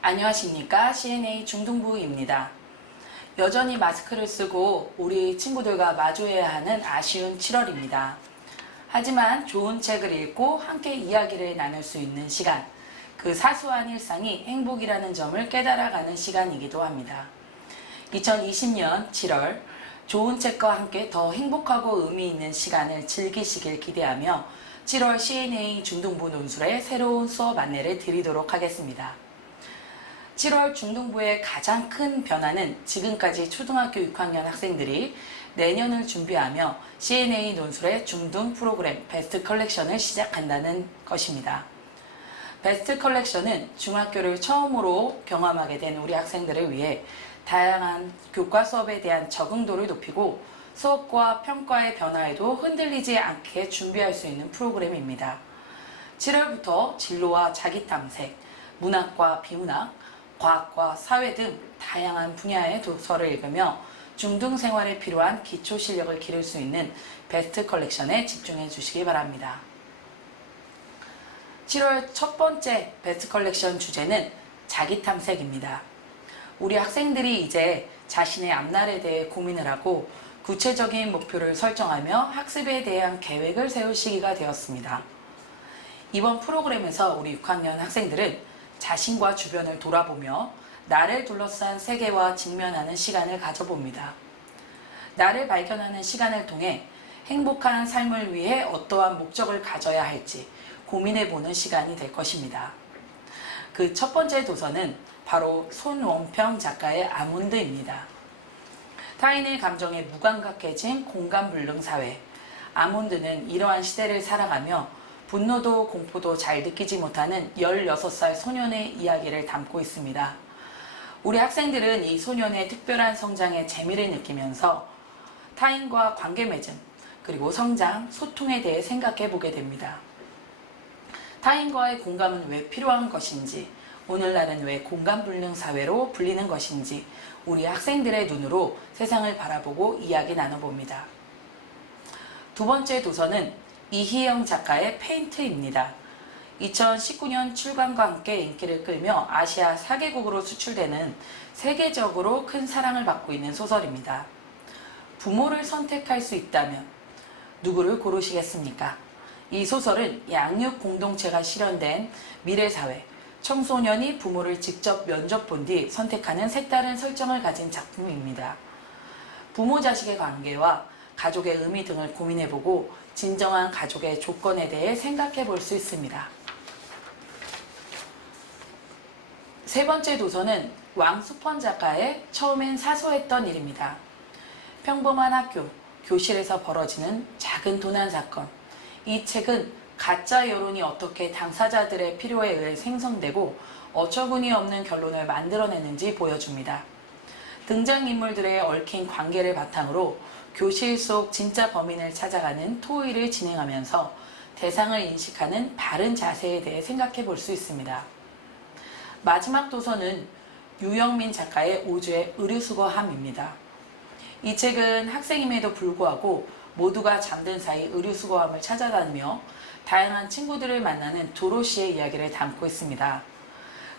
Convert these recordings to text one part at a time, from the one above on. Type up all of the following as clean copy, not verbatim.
안녕하십니까. CNA 중등부입니다. 여전히 마스크를 쓰고 우리 친구들과 마주해야 하는 아쉬운 7월입니다. 하지만 좋은 책을 읽고 함께 이야기를 나눌 수 있는 시간, 그 사소한 일상이 행복이라는 점을 깨달아가는 시간이기도 합니다. 2020년 7월 좋은 책과 함께 더 행복하고 의미 있는 시간을 즐기시길 기대하며 7월 CNA 중등부 논술의 새로운 수업 안내를 드리도록 하겠습니다. 7월 중등부의 가장 큰 변화는 지금까지 초등학교 6학년 학생들이 내년을 준비하며 CNA 논술의 중등 프로그램 베스트 컬렉션을 시작한다는 것입니다. 베스트 컬렉션은 중학교를 처음으로 경험하게 된 우리 학생들을 위해 다양한 교과 수업에 대한 적응도를 높이고 수업과 평가의 변화에도 흔들리지 않게 준비할 수 있는 프로그램입니다. 7월부터 진로와 자기탐색, 문학과 비문학, 과학과 사회 등 다양한 분야의 도서를 읽으며 중등 생활에 필요한 기초 실력을 기를 수 있는 베스트 컬렉션에 집중해 주시기 바랍니다. 7월 첫 번째 베스트 컬렉션 주제는 자기탐색입니다. 우리 학생들이 이제 자신의 앞날에 대해 고민을 하고 구체적인 목표를 설정하며 학습에 대한 계획을 세울 시기가 되었습니다. 이번 프로그램에서 우리 6학년 학생들은 자신과 주변을 돌아보며 나를 둘러싼 세계와 직면하는 시간을 가져봅니다. 나를 발견하는 시간을 통해 행복한 삶을 위해 어떠한 목적을 가져야 할지 고민해보는 시간이 될 것입니다. 그 첫 번째 도서는 바로 손원평 작가의 아몬드입니다. 타인의 감정에 무감각해진 공감불능 사회. 아몬드는 이러한 시대를 살아가며 분노도 공포도 잘 느끼지 못하는 16살 소년의 이야기를 담고 있습니다. 우리 학생들은 이 소년의 특별한 성장의 재미를 느끼면서 타인과 관계 맺음, 그리고 성장, 소통에 대해 생각해 보게 됩니다. 타인과의 공감은 왜 필요한 것인지, 오늘날은 왜 공감불능 사회로 불리는 것인지 우리 학생들의 눈으로 세상을 바라보고 이야기 나눠봅니다. 두 번째 도서는 이희영 작가의 페인트입니다. 2019년 출간과 함께 인기를 끌며 아시아 4개국으로 수출되는 세계적으로 큰 사랑을 받고 있는 소설입니다. 부모를 선택할 수 있다면 누구를 고르시겠습니까? 이 소설은 양육 공동체가 실현된 미래사회, 청소년이 부모를 직접 면접 본 뒤 선택하는 색다른 설정을 가진 작품입니다. 부모 자식의 관계와 가족의 의미 등을 고민해보고 진정한 가족의 조건에 대해 생각해 볼 수 있습니다. 세 번째 도서는 왕수펀 작가의 처음엔 사소했던 일입니다. 평범한 학교, 교실에서 벌어지는 작은 도난 사건. 이 책은 가짜 여론이 어떻게 당사자들의 필요에 의해 생성되고 어처구니 없는 결론을 만들어내는지 보여줍니다. 등장인물들의 얽힌 관계를 바탕으로 교실 속 진짜 범인을 찾아가는 토의를 진행하면서 대상을 인식하는 바른 자세에 대해 생각해 볼 수 있습니다. 마지막 도서는 유영민 작가의 오주의 의류수거함입니다. 이 책은 학생임에도 불구하고 모두가 잠든 사이 의류수거함을 찾아다니며 다양한 친구들을 만나는 도로시의 이야기를 담고 있습니다.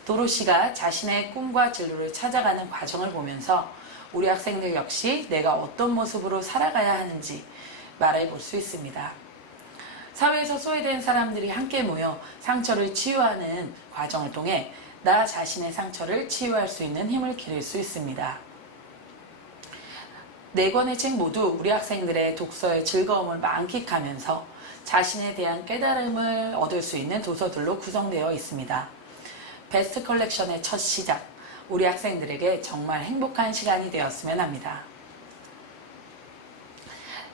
도로시가 자신의 꿈과 진로를 찾아가는 과정을 보면서 우리 학생들 역시 내가 어떤 모습으로 살아가야 하는지 말해볼 수 있습니다. 사회에서 소외된 사람들이 함께 모여 상처를 치유하는 과정을 통해 나 자신의 상처를 치유할 수 있는 힘을 기를 수 있습니다. 네 권의 책 모두 우리 학생들의 독서의 즐거움을 만끽하면서 자신에 대한 깨달음을 얻을 수 있는 도서들로 구성되어 있습니다. 베스트 컬렉션의 첫 시작, 우리 학생들에게 정말 행복한 시간이 되었으면 합니다.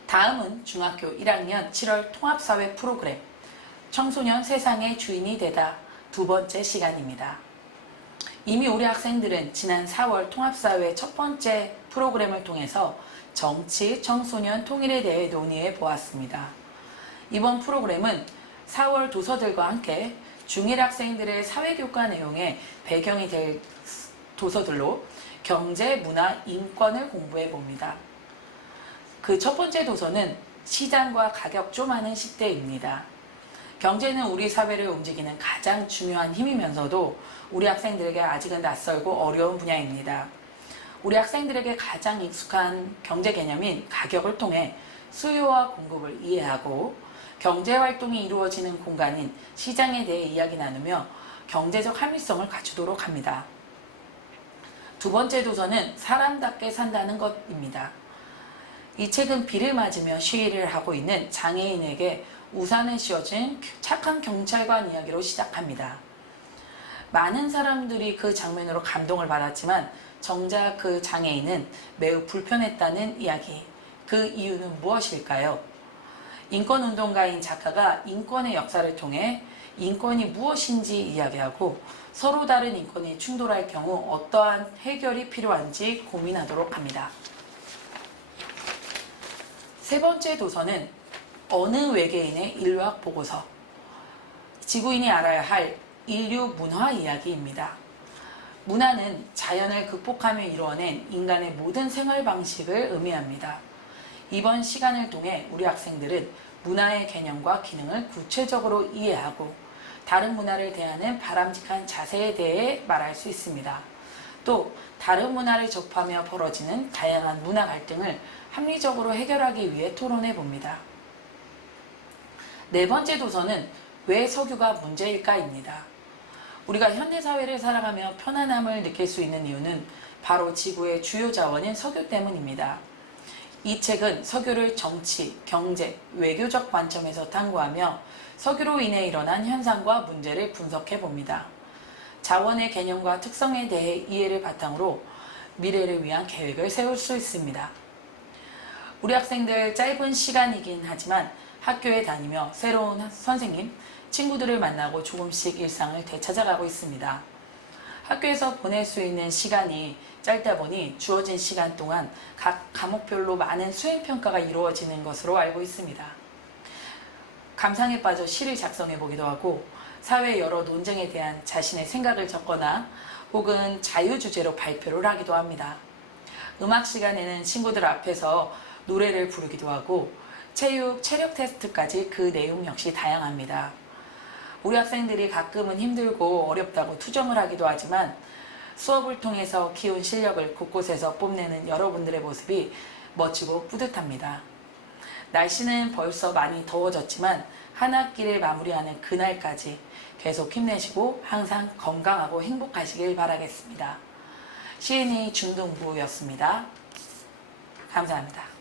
다음은 중학교 1학년 7월 통합사회 프로그램 청소년 세상의 주인이 되다 두 번째 시간입니다. 이미 우리 학생들은 지난 4월 통합사회 첫 번째 프로그램을 통해서 정치, 청소년 통일에 대해 논의해 보았습니다. 이번 프로그램은 4월 도서들과 함께 중1 학생들의 사회교과 내용의 배경이 될 도서들로 경제, 문화, 인권을 공부해 봅니다. 그 첫 번째 도서는 시장과 가격 좀 아는 10대입니다. 경제는 우리 사회를 움직이는 가장 중요한 힘이면서도 우리 학생들에게 아직은 낯설고 어려운 분야입니다. 우리 학생들에게 가장 익숙한 경제 개념인 가격을 통해 수요와 공급을 이해하고 경제활동이 이루어지는 공간인 시장에 대해 이야기 나누며 경제적 합리성을 갖추도록 합니다. 두 번째 도서는 사람답게 산다는 것입니다. 이 책은 비를 맞으며 시위를 하고 있는 장애인에게 우산을 씌워준 착한 경찰관 이야기로 시작합니다. 많은 사람들이 그 장면으로 감동을 받았지만 정작 그 장애인은 매우 불편했다는 이야기. 그 이유는 무엇일까요? 인권운동가인 작가가 인권의 역사를 통해 인권이 무엇인지 이야기하고 서로 다른 인권이 충돌할 경우 어떠한 해결이 필요한지 고민하도록 합니다. 세 번째 도서는 어느 외계인의 인류학 보고서, 지구인이 알아야 할 인류 문화 이야기입니다. 문화는 자연을 극복하며 이루어낸 인간의 모든 생활 방식을 의미합니다. 이번 시간을 통해 우리 학생들은 문화의 개념과 기능을 구체적으로 이해하고 다른 문화를 대하는 바람직한 자세에 대해 말할 수 있습니다. 또 다른 문화를 접하며 벌어지는 다양한 문화 갈등을 합리적으로 해결하기 위해 토론해 봅니다. 네 번째 도서는 왜 석유가 문제일까입니다. 우리가 현대사회를 살아가며 편안함을 느낄 수 있는 이유는 바로 지구의 주요 자원인 석유 때문입니다. 이 책은 석유를 정치, 경제, 외교적 관점에서 탐구하며 석유로 인해 일어난 현상과 문제를 분석해 봅니다. 자원의 개념과 특성에 대해 이해를 바탕으로 미래를 위한 계획을 세울 수 있습니다. 우리 학생들 짧은 시간이긴 하지만 학교에 다니며 새로운 선생님, 친구들을 만나고 조금씩 일상을 되찾아가고 있습니다. 학교에서 보낼 수 있는 시간이 짧다 보니 주어진 시간 동안 각 과목별로 많은 수행평가가 이루어지는 것으로 알고 있습니다. 감상에 빠져 시를 작성해 보기도 하고 사회 여러 논쟁에 대한 자신의 생각을 적거나 혹은 자유주제로 발표를 하기도 합니다. 음악 시간에는 친구들 앞에서 노래를 부르기도 하고 체육, 체력 테스트까지 그 내용 역시 다양합니다. 우리 학생들이 가끔은 힘들고 어렵다고 투정을 하기도 하지만 수업을 통해서 키운 실력을 곳곳에서 뽐내는 여러분들의 모습이 멋지고 뿌듯합니다. 날씨는 벌써 많이 더워졌지만 한 학기를 마무리하는 그날까지 계속 힘내시고 항상 건강하고 행복하시길 바라겠습니다. 시인의 중등부였습니다. 감사합니다.